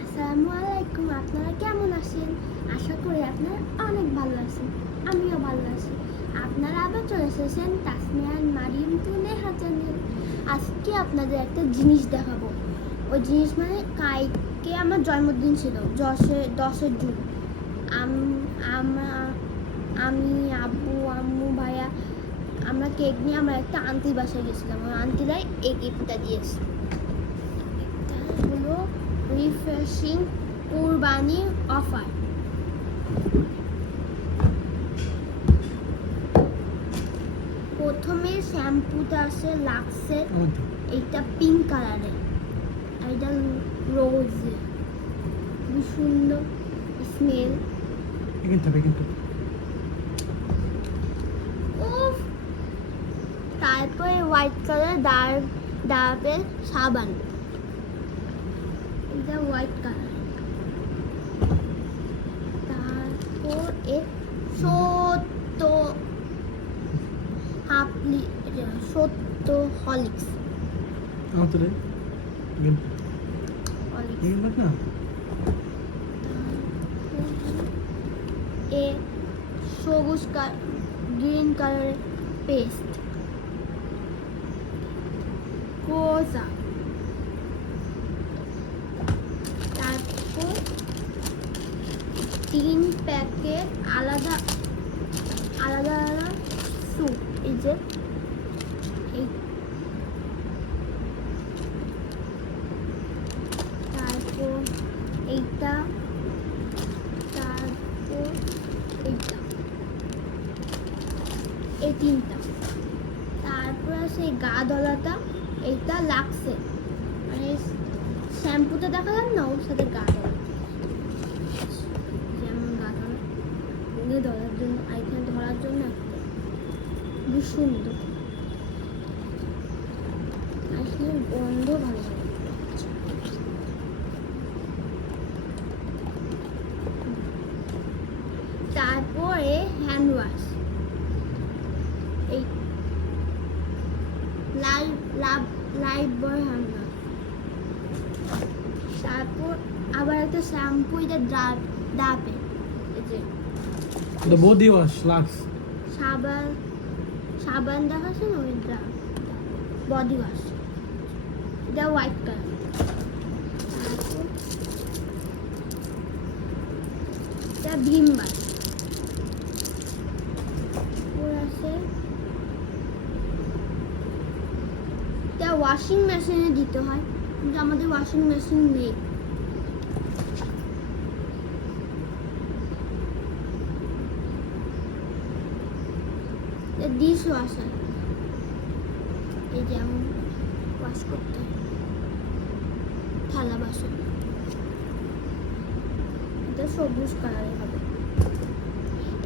আসসালামু আলাইকুম। আপনারা কেমন আছেন? আশা করি আপনারা অনেক ভালো আছেন। আমিও ভালো আছি। আপনারা আবার চলে এসেছেন তাসমিয়া মারিয়াম টু নেহা চ্যানেল। আজকে আপনাদের একটা জিনিস দেখাবো। ওই জিনিস মানে কালকে আমার জন্মদিন ছিল, 10 জুন। আমি আব্বু আম্মু ভাইয়া আমরা কেক নিয়ে আমরা একটা আন্টির বাসায় গেছিলাম। ওই আন্টিরাই এই গিফটটা দিয়েছে। হলো রিফ্রেশিং কুরবানি অফার। প্রথমে শ্যাম্পুটা আছে লাক্সের, এইটা পিঙ্ক কালারের, এইটা রোজ, খুবই সুন্দর স্মেল। তারপরে হোয়াইট কালার ডাবের সাবান, এটা হোয়াইট কালার। তারপর সত্য হলিক্স, সবুজ গ্রিন কালারের পেস্ট, কোজা। তারপর 3 প্যাকেট আলাদা আলাদা স্যুপ, এই যে তারপর এইটা, তারপর এইটা, এই 3টা। তারপর আছে এই গা ধলাটা, এইটা লাগছে মানে শ্যাম্পুটা দেখালাম না, ওর সাথে গা ধলা, যেমন গা ধলা ধরার জন্য, এখানে ধরার জন্য একটা খুবই সুন্দর, আসলে গন্ধ ভালো লাগে। তারপরে হ্যান্ড ওয়াশ, এই লাইভ বয় হ্যান্ড ওয়াশ। তারপর আবার একটা শ্যাম্পু, এটা ডাবে, এই যে এটা বডি ওয়াশ লাক্স সাবান দেখাচ্ছে না, ওইটা বডি ওয়াশ, এটা হোয়াইট কালার। তারপর এটা ভীম বার, ওর আছে এটা ওয়াশিং মেশিনে দিতে হয়, কিন্তু আমাদের ওয়াশিং মেশিন নেই। ডিশ ওয়াশার, এই যেমন ওয়াশ করতে হয় থালা বাসন, এটা সবুজ কালারের হবে।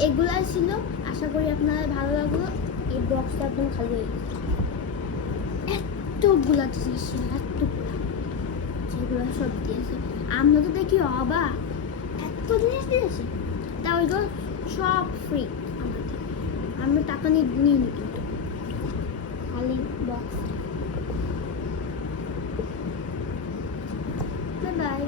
এগুলা ছিল, আশা করি আপনাদের ভালো লাগলো। এই বক্সটা একদম খালি হয়ে গেছে, এতগুলা জিনিস ছিল, এতগুলা, যেগুলো সব দিয়েছে। আমরা তো দেখি অবাক, এত জিনিস দিয়েছে, তা ওইগুলো সব ফ্রি। আমরা টাকা নিয়ে নিই, কিন্তু খালি বক্স। Bye bye.